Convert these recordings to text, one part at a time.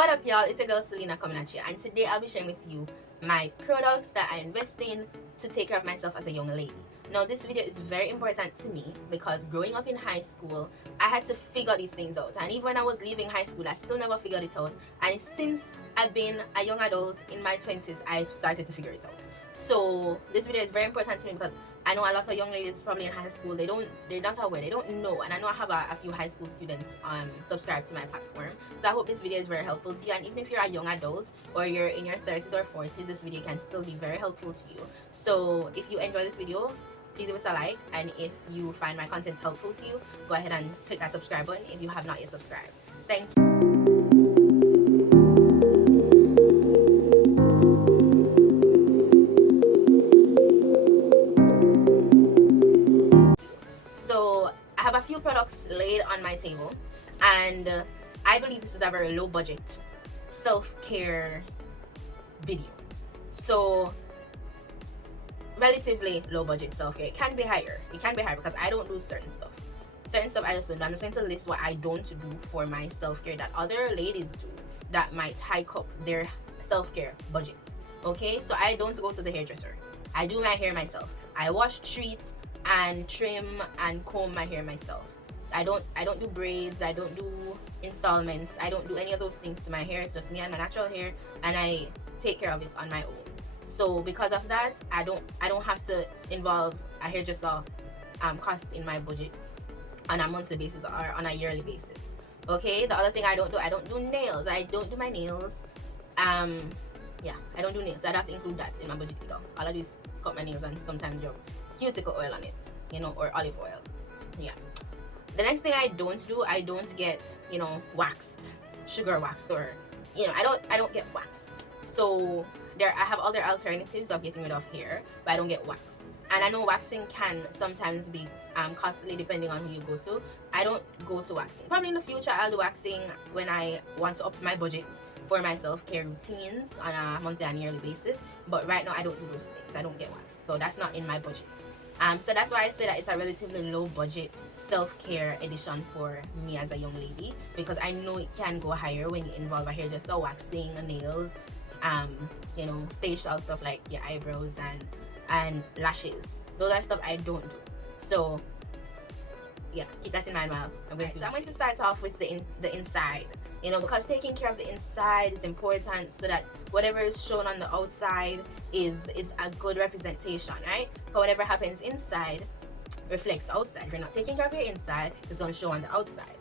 What up, y'all? It's your girl Selena coming at you, and today I'll be sharing with you my products that I invest in to take care of myself as a young lady. Now, this video is very important to me because growing up in high school, I had to figure these things out, and even when I was leaving high school, I still never figured it out. And since I've been a young adult in my 20s, I've started to figure it out. So this video is very important to me because I know a lot of young ladies probably in high school, they're not aware, they don't know. And I know I have a few high school students subscribed to my platform. So I hope this video is very helpful to you. And even if you're a young adult or you're in your 30s or 40s, this video can still be very helpful to you. So if you enjoy this video, please give it a like. And if you find my content helpful to you, go ahead and click that subscribe button if you have not yet subscribed. Thank you. So I have a few products laid on my table, and I believe this is a very low budget self-care video. So relatively low budget self-care. It can be higher because I don't do certain stuff I just don't. I'm just going to list what I don't do for my self-care that other ladies do that might hike up their self-care budget. Okay, so I don't go to the hairdresser. I do my hair myself. I wash, treat, and trim and comb my hair myself. I don't do braids, I don't do installments, I don't do any of those things to my hair. It's just me and my natural hair, and I take care of it on my own. So because of that, I don't have to involve a hairdresser cost in my budget on a monthly basis or on a yearly basis. Okay, the other thing I don't do nails. I don't do my nails. Yeah, I don't do nails. I'd have to include that in my budget either. All I do is cut my nails and sometimes rub cuticle oil on it, or olive oil. Yeah. The next thing I don't get, waxed, sugar waxed, or I don't get waxed. So I have other alternatives of getting rid of hair, but I don't get waxed. And I know waxing can sometimes be costly depending on who you go to. I don't go to waxing. Probably in the future I'll do waxing when I want to up my budget for my self-care routines on a monthly and yearly basis. But right now I don't do those things. I don't get waxed. So that's not in my budget. So that's why I say that it's a relatively low budget self-care edition for me as a young lady, because I know it can go higher when you involve a hairdresser, waxing, nails, facial stuff like your eyebrows and lashes. Those are stuff I don't do. So yeah, keep that in mind while I'm going to. So I'm going to start off with the inside, because taking care of the inside is important so that whatever is shown on the outside is a good representation, right? But whatever happens inside reflects outside. If you're not taking care of your inside, it's going to show on the outside.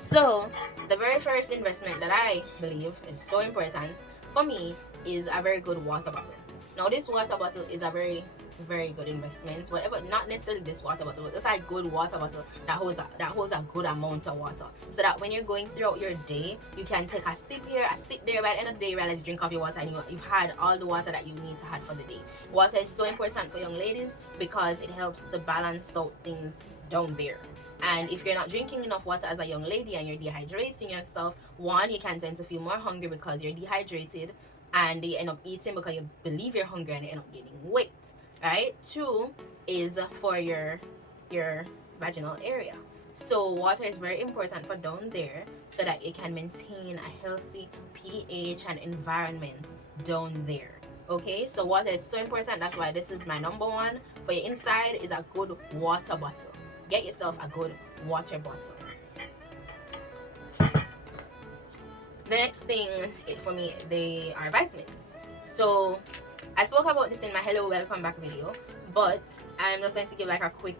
So the very first investment that I believe is so important for me is a very good water bottle. Now this water bottle is a very good investment. Whatever, not necessarily this water bottle, but it's a good water bottle that holds a good amount of water, so that when you're going throughout your day, you can take a sip here, a sip there. By the end of the day, you realize you drink off your water and you've had all the water that you need to have for the day. Water is so important for young ladies because it helps to balance out things down there. And if you're not drinking enough water as a young lady and you're dehydrating yourself, one, you can tend to feel more hungry because you're dehydrated, and you end up eating because you believe you're hungry and you end up gaining weight, right? Two is for your vaginal area. So water is very important for down there so that it can maintain a healthy pH and environment down there. Okay, so water is so important. That's why this is my number one. For your inside is a good water bottle. Get yourself a good water bottle. The next thing for me, they are vitamins. So I spoke about this in my hello welcome back video, but I'm just going to give like a quick,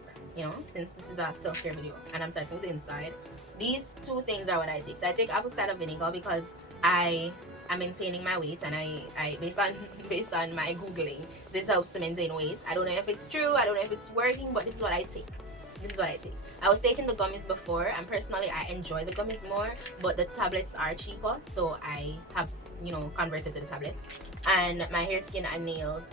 since this is a self-care video and I'm starting with the inside, these two things are what I take. So I take apple cider vinegar because I am maintaining my weight, and I based on my googling, this helps to maintain weight. I don't know if it's true, I don't know if it's working, but this is what I take. I was taking the gummies before, and personally I enjoy the gummies more, but the tablets are cheaper, so I have converted to the tablets. And my hair, skin, and nails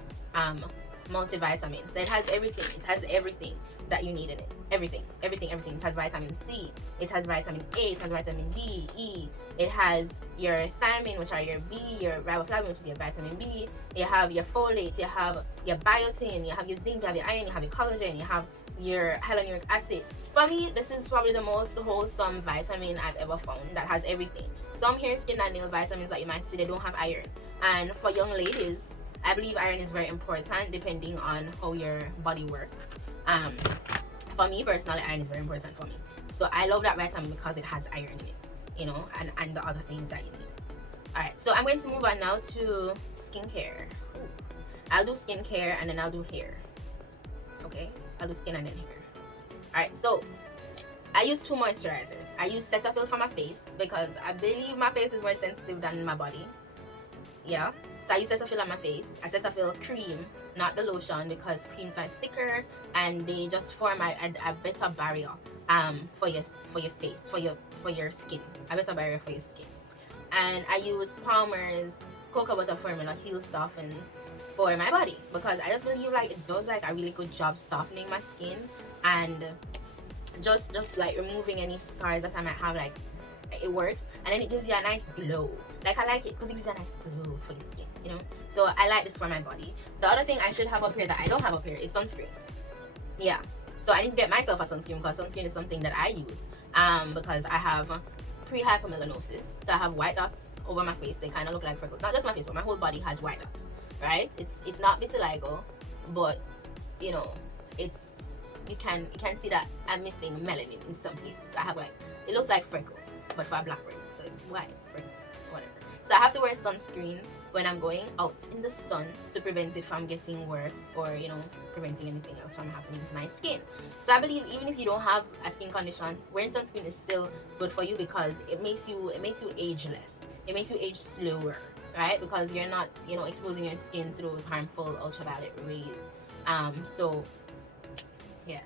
multivitamins. So it has everything that you need in it. Everything. It has vitamin C, it has vitamin A, it has vitamin D, E, it has your thiamine, which are your B, your riboflavin, which is your vitamin B, you have your folate, you have your biotin, you have your zinc, you have your iron, you have your collagen, you have your hyaluronic acid. For me, this is probably the most wholesome vitamin I've ever found that has everything. Some hair, skin, and nail vitamins that you might see, they don't have iron. And for young ladies, I believe iron is very important depending on how your body works. For me personally, iron is very important for me. So I love that vitamin because it has iron in it, you know, and the other things that you need. Alright, so I'm going to move on now to skincare. I'll do skincare and then I'll do hair. Okay, I'll do skin and then hair. Alright, so I use 2 moisturizers. I use Cetaphil for my face because I believe my face is more sensitive than my body. Yeah, so I use Cetaphil on my face. A Cetaphil cream, not the lotion, because creams are thicker and they just form a better barrier for your face, for your skin, a better barrier for your skin. And I use Palmer's cocoa butter formula Heal Softens for my body because I just believe like it does like a really good job softening my skin and just like removing any scars that I might have. Like it works, and then it gives you a nice glow. Like I like it because it gives you a nice glow for your skin, you know. So I like this for my body. The other thing I should have up here that I don't have up here is sunscreen. Yeah, so I need to get myself a sunscreen because sunscreen is something that I use because I have pre-hypermelanosis. So I have white dots over my face. They kind of look like freckles. Not just my face, but my whole body has white dots, right? It's not vitiligo, but you know, it's you can see that I'm missing melanin in some pieces. So I have like, it looks like freckles, but for a black person, so it's white freckles, whatever. So I have to wear sunscreen when I'm going out in the sun to prevent it from getting worse, or you know, preventing anything else from happening to my skin. So I believe even if you don't have a skin condition, wearing sunscreen is still good for you because it makes you age less. It makes you age slower, right? Because you're not, you know, exposing your skin to those harmful ultraviolet rays. So yeah,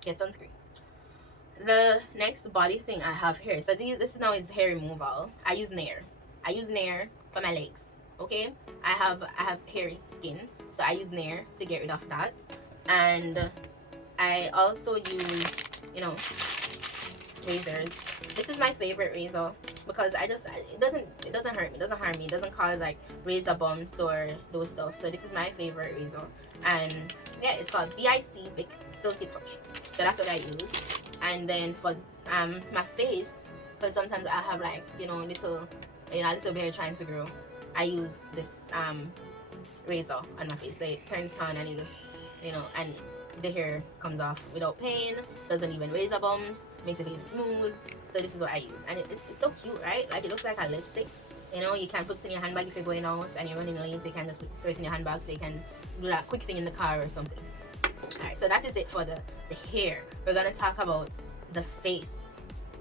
get sunscreen. The next body thing I have here, so this now is hair removal. I use Nair. I use Nair for my legs. Okay, I have hairy skin, so I use Nair to get rid of that. And I also use, you know, razors. This is my favorite razor because it doesn't hurt me, it doesn't harm me, it doesn't cause like razor bumps or those stuff. So this is my favorite razor, and yeah, it's called BIC Big Silky Touch. So that's what I use. And then for my face, because sometimes I have like, you know, little hair trying to grow, I use this razor on my face. So it turns on and it just, you know, and the hair comes off without pain, doesn't even razor bumps, makes it smooth. So this is what I use, and it's so cute, right? Like it looks like a lipstick. You know, you can put it in your handbag if you're going out and you're running late. You can just throw it in your handbag so you can do that quick thing in the car or something. Alright, so that is it for the hair. We're gonna talk about the face,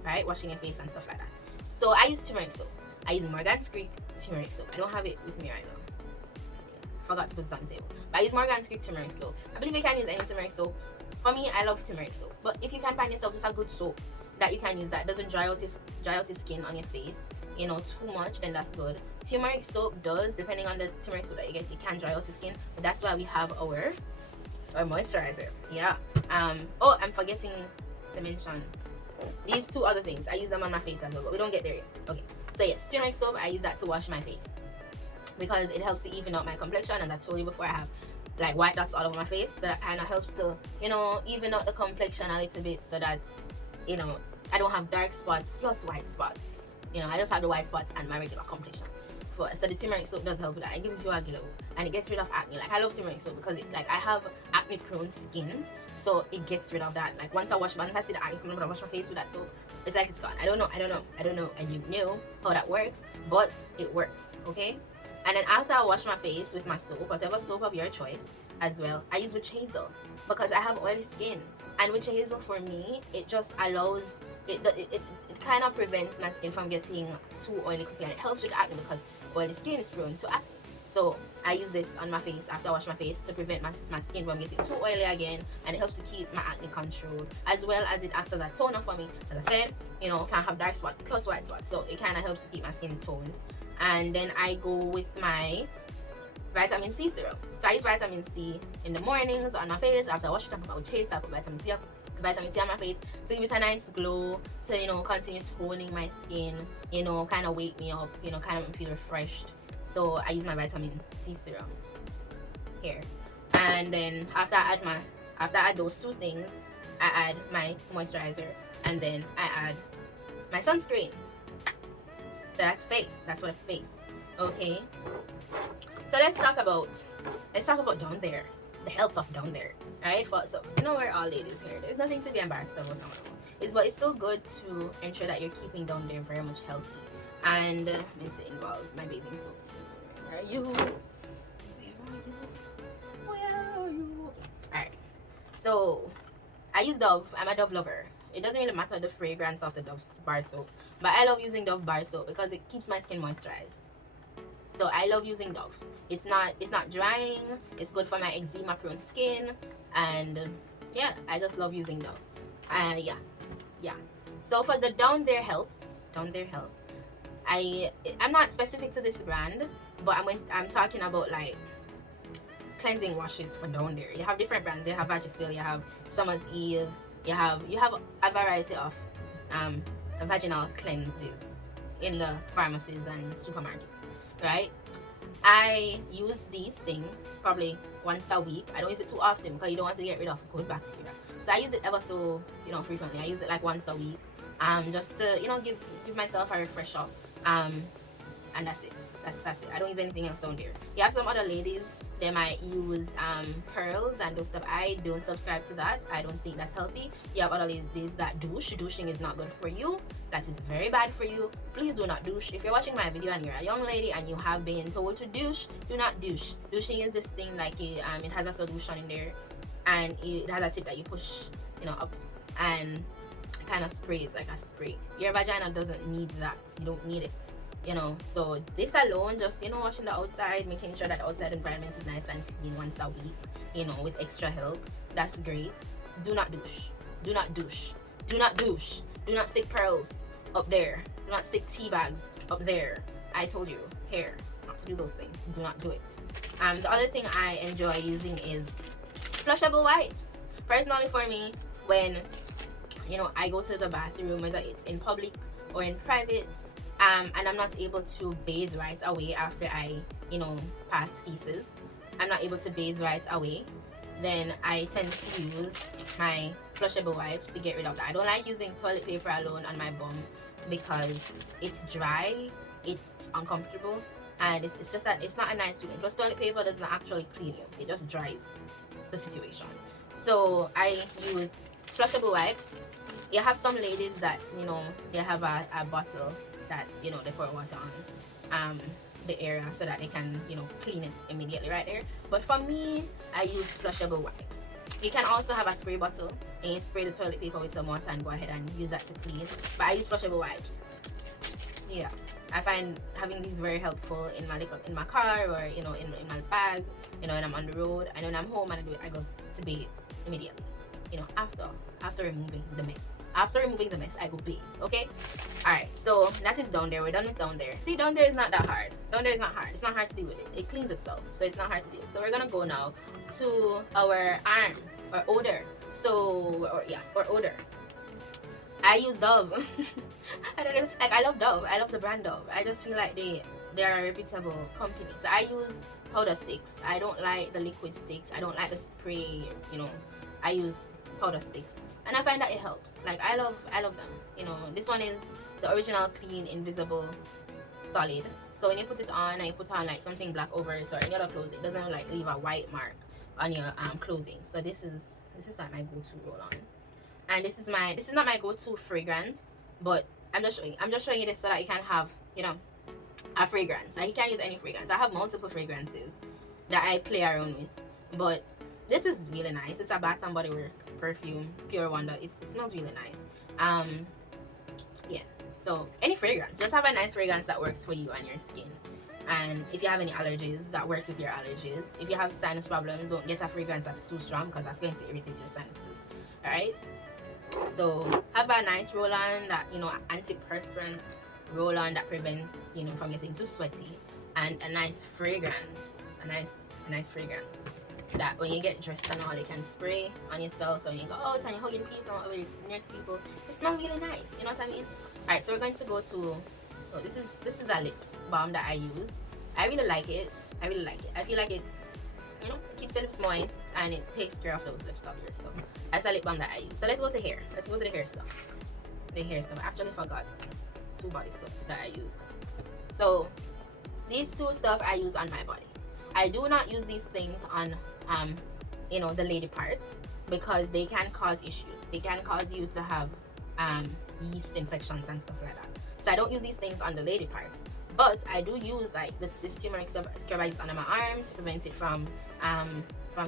right? Washing your face and stuff like that. So I use turmeric soap. I use Morgan's Creek turmeric soap. I don't have it with me right now. Forgot to put it on the table. But I use Morgan's Creek turmeric soap. I believe you can use any turmeric soap. For me, I love turmeric soap. But if you can find yourself just a good soap that you can use that doesn't dry out your skin on your face, you know, too much, then that's good. Turmeric soap does, depending on the turmeric soap that you get, it can dry out your skin. But that's why we have our moisturizer. Yeah. Oh, I'm forgetting to mention these 2 other things. I use them on my face as well, but we don't get there yet. Okay. So yes, turmeric soap, I use that to wash my face because it helps to even out my complexion, and I told you before I have like white dots all over my face, so that kind of helps to, you know, even out the complexion a little bit so that, you know, I don't have dark spots plus white spots. You know, I just have the white spots and my regular complexion. So the turmeric soap does help with that. It gives you a glow and it gets rid of acne. Like I love turmeric soap because I have acne prone skin, so it gets rid of that. Like once I see the acne coming up, I wash my face with that soap, it's like it's gone. I don't know, and you know how that works, but it works, okay? And then after I wash my face with my soap, whatever soap of your choice as well, I use witch hazel because I have oily skin, and witch hazel for me, it just allows it kind of prevents my skin from getting too oily quickly, and it helps with acne because oily skin is prone to acne. So I use this on my face after I wash my face to prevent my skin from getting too oily again, and it helps to keep my acne controlled, as well as it acts as a toner for me. As I said, you know, can have dark spot plus white spot, so it kind of helps to keep my skin toned. And then I go with my vitamin C serum. So I use vitamin C in the mornings on my face after I wash it up. I would chase, I put vitamin C on my face to give it a nice glow, to, you know, continue toning my skin, you know, kind of wake me up, you know, kind of make me feel refreshed. So I use my vitamin C serum here. And then after I add those two things, I add my moisturizer, and then I add my sunscreen. So that's face. That's for the face. Okay. So let's talk about down there, the health of down there, right? So you know we're all ladies here. There's nothing to be embarrassed about. But it's still good to ensure that you're keeping down there very much healthy, and it's involve my bathing suit. Where are you? Where are you? All right. So I use Dove. I'm a Dove lover. It doesn't really matter the fragrance of the Dove bar soap, but I love using Dove bar soap because it keeps my skin moisturized. So I love using Dove. It's not drying. It's good for my eczema prone skin, and yeah, I just love using Dove. Yeah. So for the down there health, I'm not specific to this brand, but I'm talking about like cleansing washes for down there. You have different brands. You have Vagisil, you have Summer's Eve, you have a variety of vaginal cleanses in the pharmacies and supermarkets, right? I use these things probably once a week. I don't use it too often because you don't want to get rid of good bacteria. So I use it ever so frequently. I use it like once a week, just to give myself a refresher. And that's it. That's it. I don't use anything else down there. You have some other ladies, they might use pearls and those stuff. I don't subscribe to that. I don't think that's healthy. You have other ladies that douche. Douching is not good for you. That is very bad for you. Please do not douche. If you're watching my video and you're a young lady and you have been told to douche, do not douche. Douching is this thing like it has a solution in there, and it has a tip that you push up, and it kind of sprays like a spray. Your vagina doesn't need that. You don't need it. So this alone, just washing the outside, making sure that the outside environment is nice and clean once a week, with extra help, that's great. Do not douche. Do not douche. Do not douche. Do not stick pearls up there. Do not stick tea bags up there. I told you, hair, not to do those things. Do not do it. The other thing I enjoy using is flushable wipes. Personally, for me, when I go to the bathroom, whether it's in public or in private, and I'm not able to bathe right away after I pass feces, I'm not able to bathe right away, then I tend to use my flushable wipes to get rid of that. I don't like using toilet paper alone on my bum because it's dry, it's uncomfortable, and it's just that it's not a nice feeling. Plus, toilet paper does not actually clean you, it just dries the situation. So I use flushable wipes. You have some ladies that they have a bottle that they pour water on the area so that they can clean it immediately right there. But for me, I use flushable wipes. You can also have a spray bottle and you spray the toilet paper with some water and go ahead and use that to clean. But I use flushable wipes. Yeah, I find having these very helpful in my car, or in my bag. When I'm on the road, and when I'm home and I go to bathe immediately. After removing the mess. After removing the mess, I go bathe. Okay. All right. So that is down there. We're done with down there. See, down there is not that hard. Down there is not hard. It's not hard to deal with it. It cleans itself, so it's not hard to deal. So we're gonna go now to our arm or odor. Or odor. I use Dove. I don't know. Like, I love Dove. I love the brand Dove. I just feel like they are a reputable company. So I use powder sticks. I don't like the liquid sticks. I don't like the spray. I use powder sticks, and I find that it helps. Like, I love them. This one is the original clean invisible solid. So when you put it on and you put on like something black over it or any other clothes, it doesn't like leave a white mark on your clothing. So this is like my go-to roll-on. And this is not my go-to fragrance, but I'm just showing you this so that you can have a fragrance. Like, you can use any fragrance. I have multiple fragrances that I play around with, but this is really nice. It's a Bath and Body Works perfume, Pure Wonder. It smells really nice. Yeah. So any fragrance, just have a nice fragrance that works for you and your skin. And if you have any allergies, that works with your allergies. If you have sinus problems, don't get a fragrance that's too strong because that's going to irritate your sinuses. All right. So have a nice roll-on that antiperspirant roll-on that prevents from getting too sweaty, and a nice fragrance, a nice fragrance that when you get dressed and all, you can spray on yourself. So when you go out and you're hugging people or you're near to people, it smells really nice. You know what I mean? All right. So we're going to go to. Oh, this is a lip balm that I use. I really like it. I feel like it you know, keeps your lips moist and it takes care of those lips of yours. So that's a lip balm that I use. So let's go to hair. Let's go to the hair stuff. The hair stuff. I actually forgot 2 body stuff that I use. So these 2 stuff I use on my body. I do not use these things on you know, the lady part, because they can cause issues. They can cause you to have yeast infections and stuff like that. So I don't use these things on the lady parts, but I do use like this turmeric scrub I use under my arm to prevent it from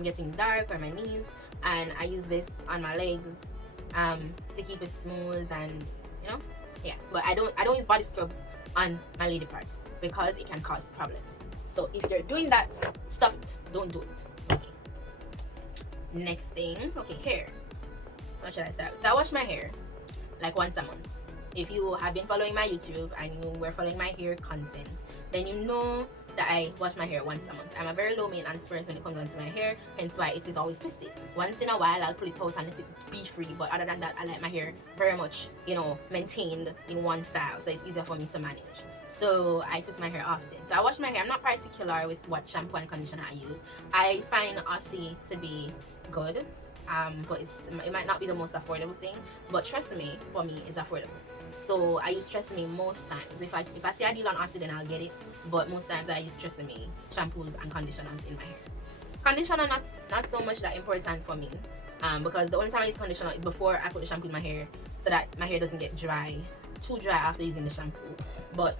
getting dark, or my knees, and I use this on my legs to keep it smooth, and you know, yeah. But I don't use body scrubs on my lady parts because it can cause problems. So if you're doing that, stop it. Don't do it. Okay. Next thing, okay, hair. What should I start with? So I wash my hair like once a month. If you have been following my YouTube and you were following my hair content, then you know that I wash my hair once a month. I'm a very low maintenance person when it comes onto my hair, hence why it is always twisted. Once in a while I'll pull it out and let it be free, but other than that I like my hair very much, you know, maintained in one style, so it's easier for me to manage. So I twist my hair often. So I wash my hair. I'm not particular with what shampoo and conditioner I use. I find Aussie to be good, but it might not be the most affordable thing, but Tresemme for me is affordable. So I use Tresemme most times. If I see a deal on Aussie, then I'll get it, but most times I use Tresemme shampoos and conditioners in my hair. Conditioner not so much that important for me, because the only time I use conditioner is before I put the shampoo in my hair, so that my hair doesn't get too dry after using the shampoo. But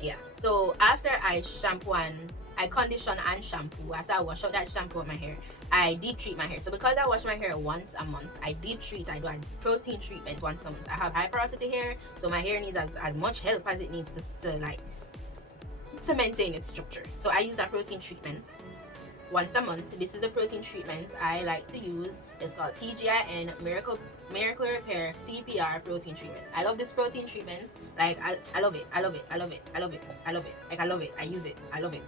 yeah, so after I shampoo and I condition and shampoo, after I wash out that shampoo with my hair, I deep treat my hair. So because I wash my hair once a month, I deep treat. I do a protein treatment once a month. I have high porosity hair, so my hair needs as much help as it needs to maintain its structure. So I use a protein treatment once a month. This is a protein treatment I like to use. It's called TGIN Miracle Repair CPR protein treatment. I love this protein treatment. Like I love it. I love it. I love it. I love it. I love it. Like I love it. I use it. I love it.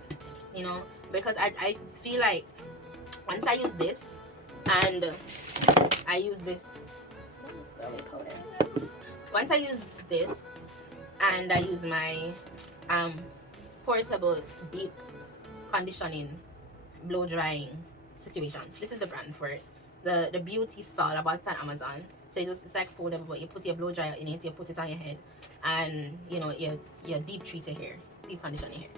You know, because I feel like once I use this and I use this, once I use this and I use my portable deep conditioning blow drying situation. This is the brand for it. The Beauty Salt. I bought it on Amazon. So it's like foldable, but you put your blow dryer in it, you put it on your head, and you know you deep treat your hair, deep condition your hair.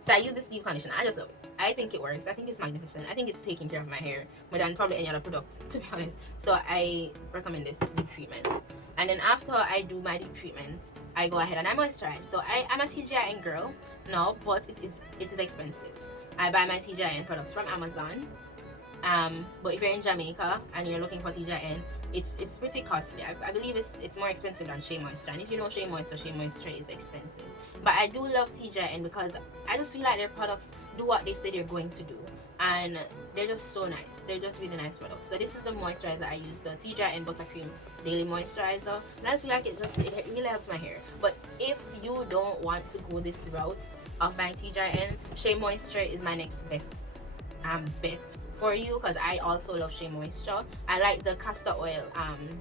So I use this deep conditioner. I just love it. I think it works. I think it's magnificent. I think it's taking care of my hair more than probably any other product, to be honest. So I recommend this deep treatment. And then after I do my deep treatment, I go ahead and I moisturize. So I'm a TGIN girl now, but it is expensive. I buy my TGIN products from Amazon. But if you're in Jamaica and you're looking for TGIN, it's pretty costly. I believe it's more expensive than Shea Moisture. And if you know Shea Moisture is expensive. But I do love TGIN because I just feel like their products do what they say they're going to do, and they're just so nice. They're just really nice products. So this is the moisturizer I use, the TGIN Buttercream Daily Moisturizer. And I just feel like it really helps my hair. But if you don't want to go this route of buying TGIN, Shea Moisture is my next best bet for you, because I also love Shea Moisture. I like the castor oil line.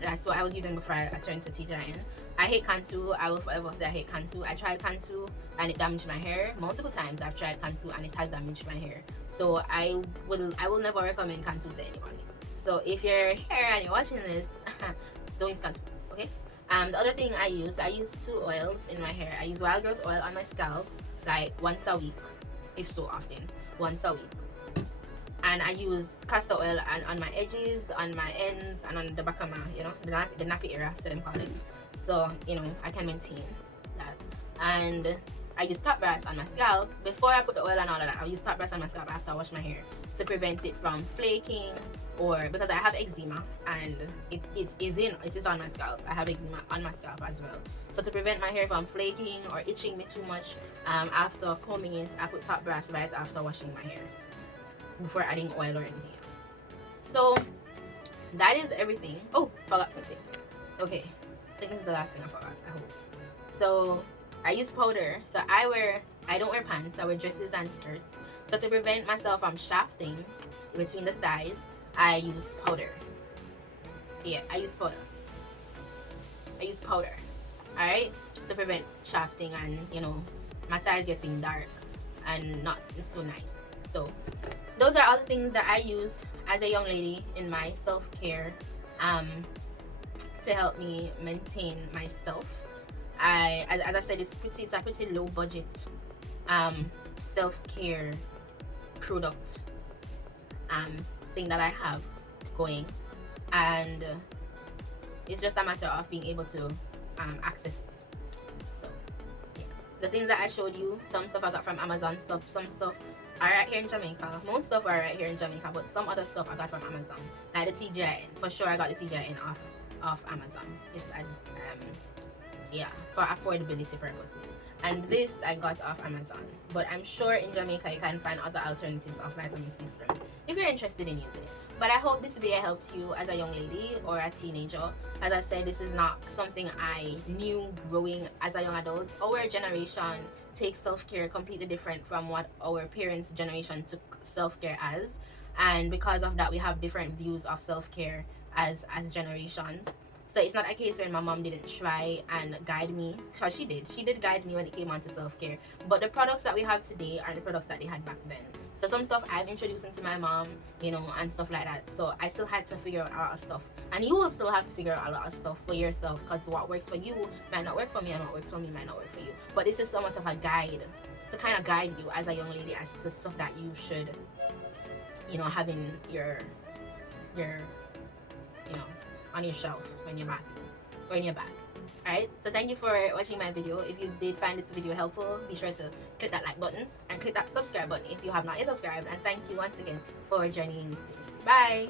That's what I was using before I turned to TGIN. I hate Cantu. I will forever say I hate Cantu. I tried Cantu and it damaged my hair multiple times. I've tried Cantu and it has damaged my hair. So I will never recommend Cantu to anybody. So if you're here and you're watching this, don't use Cantu, okay? The other thing I use 2 oils in my hair. I use Wild Rose oil on my scalp like once a week, if so often, once a week. And I use castor oil on my edges, on my ends, and on the back of my, you know, the nappy area, so them call it. So, you know, I can maintain that. And I use top brass on my scalp. Before I put the oil and all of that, I use top brass on my scalp after I wash my hair to prevent it from flaking, or because I have eczema and it is on my scalp. I have eczema on my scalp as well. So to prevent my hair from flaking or itching me too much, after combing it, I put top brass right after washing my hair, before adding oil or anything else. So that is everything. Oh, forgot something. Okay, I think this is the last thing I forgot, I hope. So I use powder. So I don't wear pants, I wear dresses and skirts. So to prevent myself from shafting between the thighs, I use powder. Yeah, I use powder. Alright? To prevent shafting and, you know, my thighs getting dark and not so nice. So those are all the things that I use as a young lady in my self-care to help me maintain myself. As I said, it's a pretty low budget self-care product thing that I have going, and it's just a matter of being able to access it. So yeah, the things that I showed you, some stuff I got from Amazon, some stuff are right here in Jamaica. Most stuff are right here in Jamaica, but some other stuff I got from Amazon, like the TGIN. For sure, I got the TGIN off Amazon. It's yeah, for affordability purposes. And this I got off Amazon, but I'm sure in Jamaica you can find other alternatives of vitamin C serums if you're interested in using it. But I hope this video helps you as a young lady or a teenager. As I said, this is not something I knew growing as a young adult. Our generation takes self-care completely different from what our parents' generation took self-care as, and because of that we have different views of self-care as generations. So it's not a case where my mom didn't try and guide me, because she did guide me when it came on to self-care, but the products that we have today are the products that they had back then. So some stuff I've introduced into my mom, you know, and stuff like that. So I still had to figure out a lot of stuff, and you will still have to figure out a lot of stuff for yourself, because what works for you might not work for me, and what works for me might not work for you. But this is somewhat of a guide to kind of guide you as a young lady as to stuff that you should, you know, have in your you know, on your shelf or in your bathroom or in your bag. Alright, so thank you for watching my video. If you did find this video helpful, be sure to click that like button and click that subscribe button if you have not yet subscribed, and thank you once again for joining me. Bye.